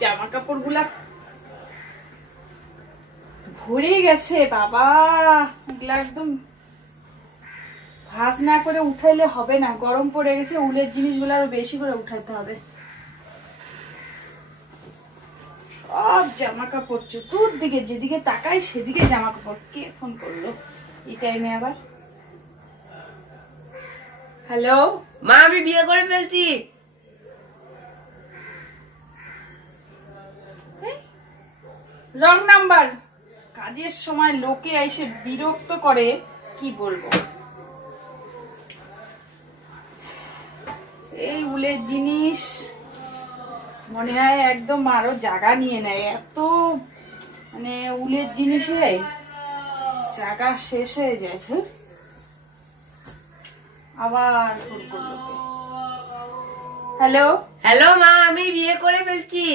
জামা কাপড় গুলা ভরে গেছে বাবা, এগুলা একদম ভাঁজ না করে উঠাইলে হবে না, গরম পড়ে গেছে। উলের জিনিসগুলো আরো বেশি করে উঠাইতে হবে। সব জামা কাপড় চতুর্দিকে, যেদিকে তাকাই সেদিকে জামা কাপড়। কে ফোন করলো এই টাইমে আবার? হ্যালো মা, আমি বিয়ে করে ফেলছি। Wrong number. কাজের সময় লোকে এসে বিরক্ত করে, কি বলবো। এই উলের জিনিস মনে হয় একদম আরো জায়গা নিয়ে নেয়, এত মানে উলের জিনিসে জায়গা শেষ হয়ে যায়। আবার ফোন করলো। হ্যালো হ্যালো মা, আমি বিয়ে করে ফেলছি।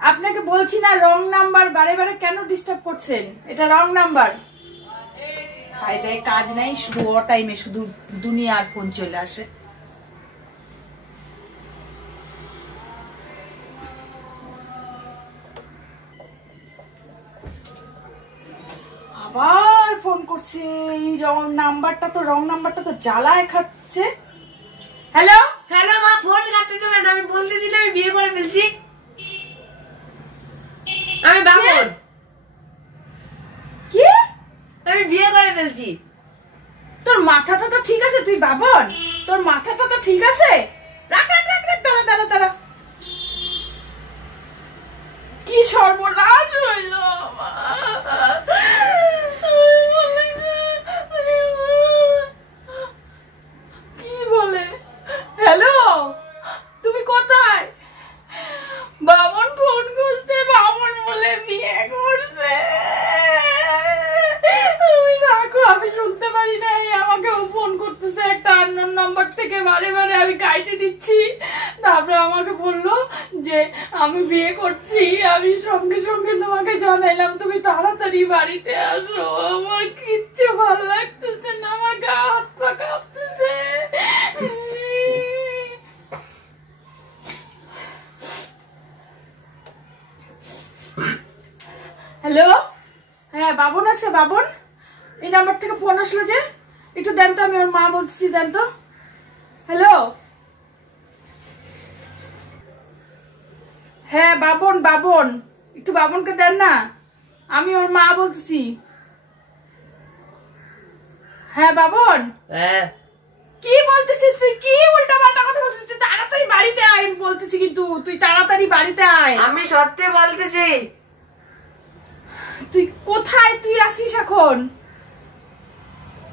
আপনাকে বলছি না রং নাম্বার, বারে বারে কেন ডিস্টার্ব করছেন? এটা রং নাম্বার। ফায়দায় কাজ নাই, শুধু ও টাইমে শুধু দুনিয়ার ফোন চলে আসে। আবার ফোন করছে। এই রং নাম্বারটা তো জ্বালায় খাচ্ছে। হ্যালো হ্যালো মা, ফোন কাটতেছো কেন? আমি বলতেছিলাম আমি বিয়ে করে ফেলছি। আমি বামন। কি? আমি বিয়ে করে ফেলছি। তোর মাথাটা তো ঠিক আছে? তুই বাবন, তোর মাথাটা তো ঠিক আছে? রাখ রাখ রাখ রাখ, দাঁড়া দাঁড়া দাঁড়া। কি সর্বনাশ হইল! কি বলে? হ্যালো, তুমি কোথায়? বামন ফোন করতে, বামন বলে বিয়ে করছে। তুমি রাখো, আমি শুনতে পারি নাই। আমাকেও ফোন করতেছে একটা আননোন নাম্বার থেকে, বারে বারে আমি কাইটে দিচ্ছি। তারপরে আমাকে বললো যে আমি বিয়ে করছি। আমি সঙ্গে সঙ্গে তোমাকে জানাইলাম তুমি তাড়াতাড়ি বাড়িতে আসো। আমার কিচ্ছু ভালো লাগতেছে না, আমার গা হাত পা কাঁপতেছে। হ্যালো, হ্যাঁ বাবন আছে। বাবন, এই নাম্বার থেকে ফোন আসলো যে, একটু দেন তো, আমি ওর মা বলতেছি, দেন তো। হ্যালো, হ্যাঁ বাবন, বাবন একটু বাবনকে দেন না, আমি ওর মা বলতেছি। হ্যাঁ বাবন। হ্যাঁ, কি বলতেছিস তুই? কি উল্টা পাল্টা কথা বলতেছিস? তুই তাড়াতাড়ি বাড়িতে আয় বলতেছি, কিন্তু তুই তাড়াতাড়ি বাড়িতে আয়। আমি সত্যি বলতেছি। তুই কোথায়? তুই আসিস এখন?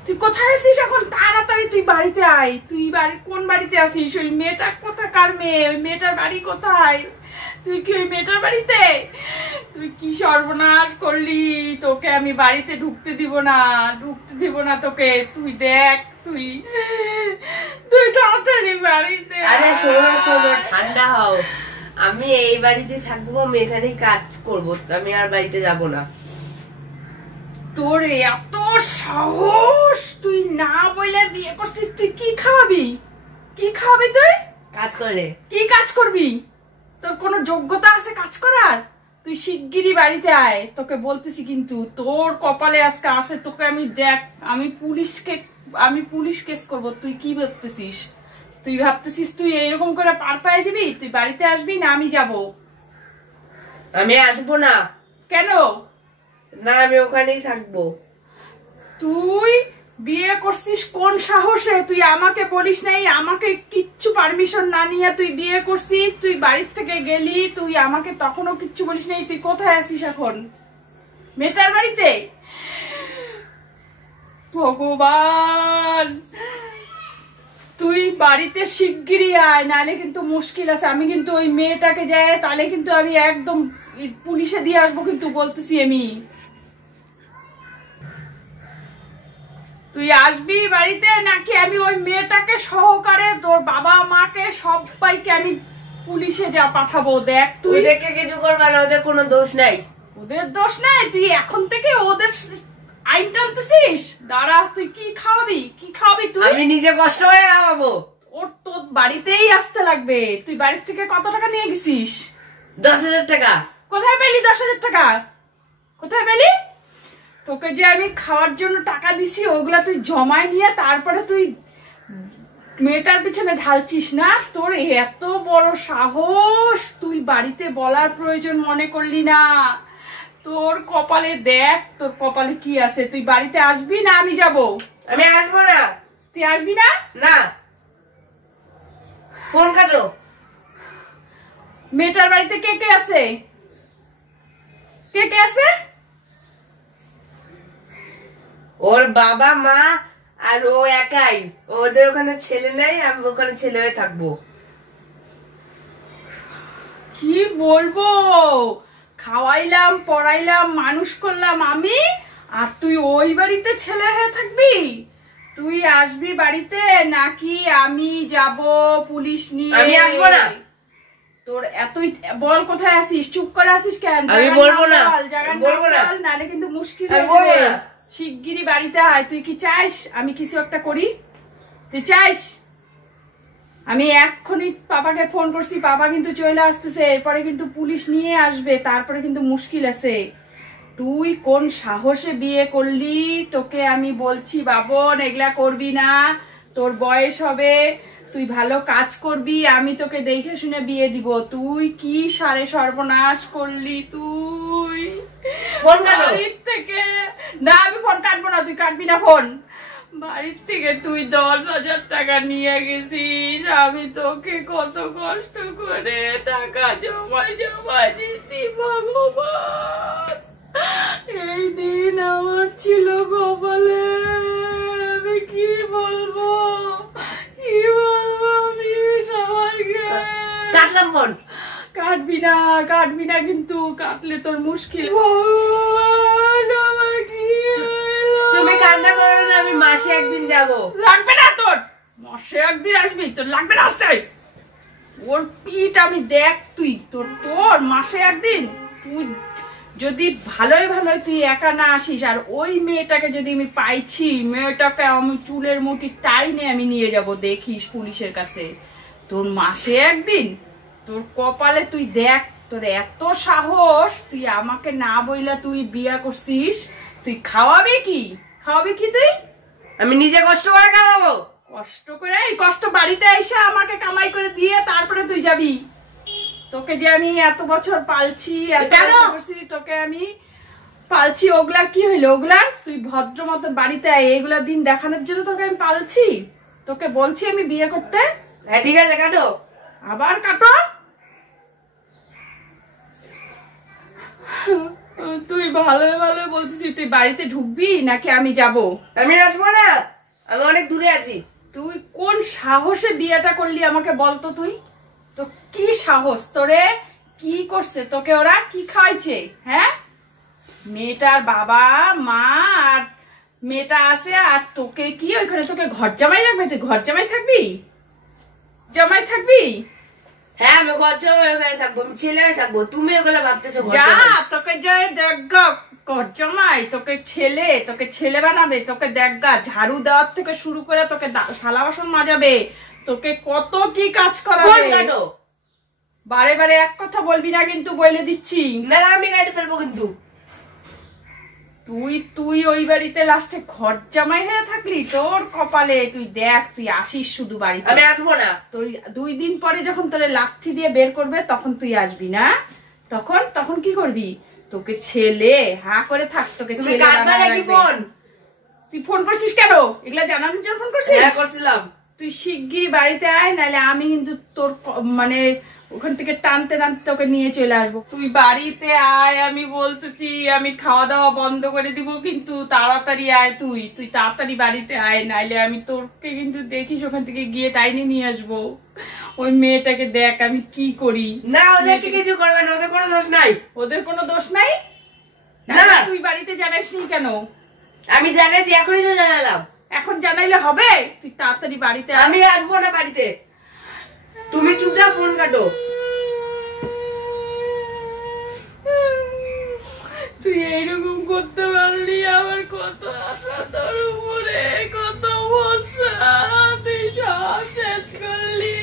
তুই কোথায় আছিস এখন? তাড়াতাড়ি তুই বাড়িতে আয়। তুই কোন বাড়িতে আছিস? ওই মেয়েটা কোথাকার মেয়ে? ওই মেয়েটার বাড়ি কোথায়? তুই কি ওই মেয়েটার বাড়িতে? তুই কি সর্বনাশ করলি! তোকে আমি বাড়িতে ঢুকতে দিব না, ঢুকতে দিব না তোকে। তুই দেখ, তুই তাড়াতাড়ি বাড়িতে। আরে শোনো শোনো, ঠান্ডা হও। আমি এই বাড়িতে থাকবো, আমি এখানেই কাজ করবো, আমি আর বাড়িতে যাব না। তোর এত সাহস! তুই না বলে বিয়ে করছিস? তুই কি খাওয়াবি? কি খাওয়াবি তুই? কাজ করলে কি কাজ করবি? তোর কোনো যোগ্যতা আছে কাজ করার? তুই শিগগিরই বাড়িতে আয়, তোকে বলতেছি। কিন্তু তোর কপালে আজকে আছে, তোকে আমি দেখ, আমি পুলিশ কেস করব। তুই কি ভাবতেছিস? তুই ভাবতেছিস তুই এরকম করে পার পায়ে যাবি? তুই বাড়িতে আসবি না আমি যাব? আমি আসবো না। কেন? না, আমি ওখানেই থাকবো। তুই বিয়ে করছিস কোন সাহসে? তুই আমাকে বলিস নাই, আমাকে কিচ্ছু পারমিশন না নিয়ে তুই বিয়ে করছিস। তুই বাড়ির থেকে গেলি, তুই আমাকে তখনও কিচ্ছু বলিস নাই। তুই কোথায় আছিস এখন? মেয়েটার বাড়িতে? ভগবান, তুই বাড়িতে শিগগিরই আয়, নাহলে কিন্তু মুশকিল আছে। আমি কিন্তু ওই মেয়েটাকে যাই, তাহলে কিন্তু আমি একদম পুলিশে দিয়ে আসবো, কিন্তু বলতেছি আমি। তুই আসবি বাড়িতে, নাকি আমি ওই মেয়েটাকে সহকারে তোর বাবা মাকে সবাইকে আমি পুলিশে যা পাঠাবো? দেখ, তুই ওদেরকে কিছু করবা না, ওদের কোনো দোষ নাই। ওদের দোষ নাই? তুই এখন থেকে ওদের আইন টানতেছিস? দাঁড়া, তুই কি খাওয়াবি? কি খাওয়াবি তুই? আমি নিজে কষ্ট করে খাওয়াবো। ওর তোর বাড়িতেই আসতে লাগবে। তুই বাড়ির থেকে কত টাকা নিয়ে গেছিস? 10,000 টাকা। কোথায় পেলি 10,000 টাকা? কোথায় পেলি? তোকে যে আমি খাওয়ার জন্য টাকা দিছি ওগুলা তুই জমায় নিয়ে তারপরে তুই মেয়েটার পিছনে ঢালছিস না? তোর এত বড় সাহস, তুই বাড়িতে বলার প্রয়োজন মনে করলি না? তোর কপালে দেখ, তোর কপালে কি আছে। তুই বাড়িতে আসবি না আমি যাব? আমি আসবো না। তুই আসবি না? না, ফোন কাটো। মেয়েটার বাড়িতে কে কে আছে? কে কে আছে? ওর বাবা মা আর ও একাই। ওদের ওখানে ছেলে নাই, আমি ওখানে ছেলে হয়ে থাকবো। কি বলবো, খাওয়াইলাম পড়াইলাম মানুষ করলাম আমি, আর তুই ওই বাড়িতে ছেলে হয়ে থাকবি? তুই আসবি বাড়িতে নাকি আমি যাব পুলিশ নিয়ে? আমি আসবো না। তোর এতই বল, কোথায় আছিস? চুপ করে আছিস কেন? আমি বলবো না, বলবো না, নালে কিন্তু মুশকিল হয়ে যাবে। শিগগিরই বাড়িতে আয়। তুই কি চাইস আমি কিছু একটা করি? তুই চাইস? আমি এক্ষুনি পাপাকে ফোন করছি, পাপা কিন্তু চলে আসতেছে, এরপরে কিন্তু পুলিশ নিয়ে আসবে, তারপরে কিন্তু মুশকিল আছে। তুই কোন সাহসে বিয়ে করলি? তোকে আমি বলছি বাবন এগুলা করবি না, তোর বয়স হবে, তুই ভালো কাজ করবি, আমি তোকে দেখে শুনে বিয়ে দিব। তুই কি সারে সর্বনাশ করলি তুই বাড়ির থেকে? না, আমি ফোন কাটবো না, তুই কাটবি না ফোন। বাড়ির থেকে তুই 10,000 টাকা নিয়ে গেছিস, আমি তোকে কত কষ্ট করে টাকা জমায় দিছি ভগবান। এই দিন আমার ছিল কপালে, আমি কি বলবো আমি সবাইকে। কাটলাম ফোন। কাটবি না কিন্তু, কাটলে তোর মুশকিল। তুমি কান্না করো না, আমি মাসে একদিন যাবো। লাগবে না তোর, মাসে একদিন আসবি, তোর লাগবে না আসতে। ওর পিঠ আমি দেখ, তুই তোর মাসে একদিন। তুই যদি ভালোই তুই একা না আসিস, আর ওই মেয়েটাকে যদি আমি পাইছি, মেয়েটাকে আমি চুলের মুঠি টাইনে আমি নিয়ে যাব, দেখিস পুলিশের কাছে। তোর মাসে একদিন, তোর কপালে তুই দেখ। তোর এত সাহস, তুই আমাকে না বইলা তুই বিয়া করছিস। তুই খাওয়াবি কি তুই? আমি নিজে কষ্ট করে খাওয়াবো। কষ্ট করে? এই কষ্ট বাড়িতে এসে আমাকে কামাই করে দিয়ে তারপরে তুই যাবি? তোকে যে আমি এত বছর পালছি, তোকে আমি পালছি, ওগুলার কি হইলো? ওগুলার তুই ভদ্র মতো বাড়িতে আয়, এগুলা দিন দেখানোর জন্য তোকে আমি পালছি। তোকে বলছি আমি বিয়ে করতে। হ্যাঁ ঠিক আছে, কাটো। আবার কাটো? তুই ভালো বলতেছিস, তুই বাড়িতে ঢুকবি নাকি আমি যাব? আমি আসবো না, আমি অনেক দূরে আছি। তুই কোন সাহসে বিয়েটা করলি আমাকে বলতো? তুই তো কি সাহস? তোরে কি করছে? তোকে ওরা কি খাইছে? হ্যাঁ, মেয়েটার বাবা মা আর মেয়েটা আছে, আর তোকে কি ওইখানে তোকে ঘর জামাই রাখবে? তুই ঘর জামাই থাকবি? হ্যাঁ, আমি ঘর জামাই ওখানে থাকবো, আমি ছেলে হয়ে থাকবো। তুমি ওগুলো ভাবতেছো? যা, তোকে যে দেখগা ঘর জামাই, তোকে ছেলে বানাবে, তোকে দেখগা ঝাড়ু দেওয়ার থেকে শুরু করে তোকে থালা বাসন মাজাবে, তোকে কত কি কাজ করাবে। বারে এক কথা বলবি না কিন্তু, বলে দিচ্ছি। না, আমি গাড়ি ফেলবো কিন্তু। তুই ওই বাড়িতে লাস্টে ঘর জামাই হয়ে থাকলি। তোর কপালে, তুই দেখ, তুই আসিস শুধু বাড়িতে। আমি আসবো না। তুই 2 দিন পরে যখন তোরে লাঠি দিয়ে বের করবে তখন তুই আসবি না? তখন কি করবি? তোকে ছেলে হা করে থাক, তোকে ছেলে বানাবে। তুই ফোন করছিস কেন? এগুলা জানানোর জন্য ফোন করছিস? হ্যাঁ করছিলাম। তুই শিগগিরই বাড়িতে আয়, নাহলে আমি কিন্তু তোর মানে ওখান থেকে টানতে তোকে নিয়ে চলে আসবো। তুই বাড়িতে আয়, আমি বলতেছি। আমি খাওয়া দাওয়া বন্ধ করে দিব, কিন্তু তাড়াতাড়ি আয়। তুই তাড়াতাড়ি বাড়িতে আয়, নাইলে আমি তোরকে কিন্তু দেখিস ওখান থেকে গিয়ে টাইনে নিয়ে আসবো। ওই মেয়েটাকে দেখ আমি কি করি। না, ওদেরকে কিছু করবে না, ওদের কোনো দোষ নাই। ওদের কোনো দোষ নাই? না, তুই বাড়িতে জানাসনি কেন? আমি জানাইছি, এখনই তো জানালাম। এখন জানাইলে হবে? তুই তাড়াতাড়ি বাড়িতে। আমি আসবো না বাড়িতে, তুমি চুপচাপ ফোন কাটো। তুই এইরকম করতে পারলি, আমার কত আশা তোর উপরে, কত ভরসা, তুই সব শেষ করলি।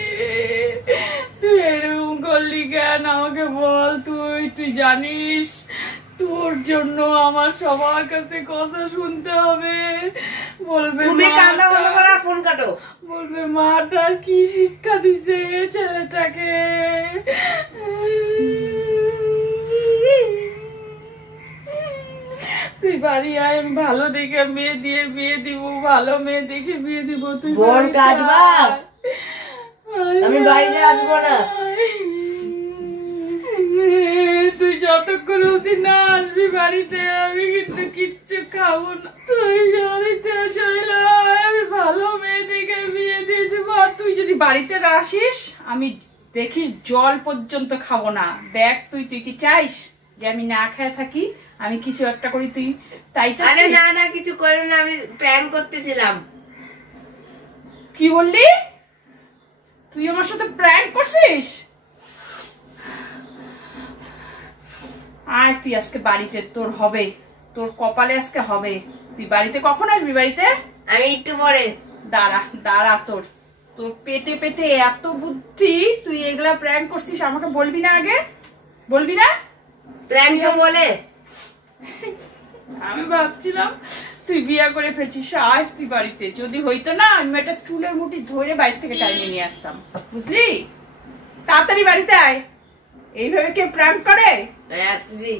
তুই এরকম করলি কেন আমাকে বল। তুই জানিস তোর জন্য আমার সবার কাছে কথা শুনতে হবে। বলবে তুমি কান্না বন্ধ করো, ফোন কাটো। বলবে মাটা কি শিক্ষা দিছে ছেলেটাকে। তুই বাড়ি আয়, আমি ভালো দেখে মেয়ে দিয়ে বিয়ে দিব, ভালো মেয়ে দেখে বিয়ে দিব। তুই বোন কাটবা, আমি বাড়িতে আসবো না। তুই যতক্ষণ অবধি না আসবি বাড়িতে আমি কিন্তু কিচ্ছু খাবো না। তুই বাড়িতে চলে আয়, আমি ভালো মেয়ে দেখে বিয়ে দিয়ে দেবো। আর তুই যদি বাড়িতে না আসিস আমি দেখিস জল পর্যন্ত খাবো না। দেখ তুই কি চাইস যে আমি না খেয়ে থাকি, আমি কিছু একটা করি, তুই তাই চাইছিস? আরে না না, কিছু করো না, আমি প্ল্যান করতেছিলাম। কি বললি? তুই আমার সাথে প্র্যাঙ্ক করছিস? আয় তুই আজকে বাড়িতে, তোর হবে, তোর কপালে আজকে হবে। তুই বাড়িতে কখন আসবি? বাড়িতে আমি একটু পরে। দাঁড়া তোর পেটে পেটে এত বুদ্ধি, তুই এগুলা প্র্যাঙ্ক করছিস আমাকে বলবি না আগে? বলবি না? প্ল্যান বলে আমি ভাবছিলাম তুই বিয়ে করে ফেলছিস। আয় তুই বাড়িতে, যদি হইতো না আমি একটা চুলের মুঠি ধরে বাড়ি থেকে টাইনে নিয়ে আসতাম, বুঝলি? তাড়াতাড়ি বাড়িতে আয়। এইভাবে কে প্র্যাঙ্ক করে? আসছি।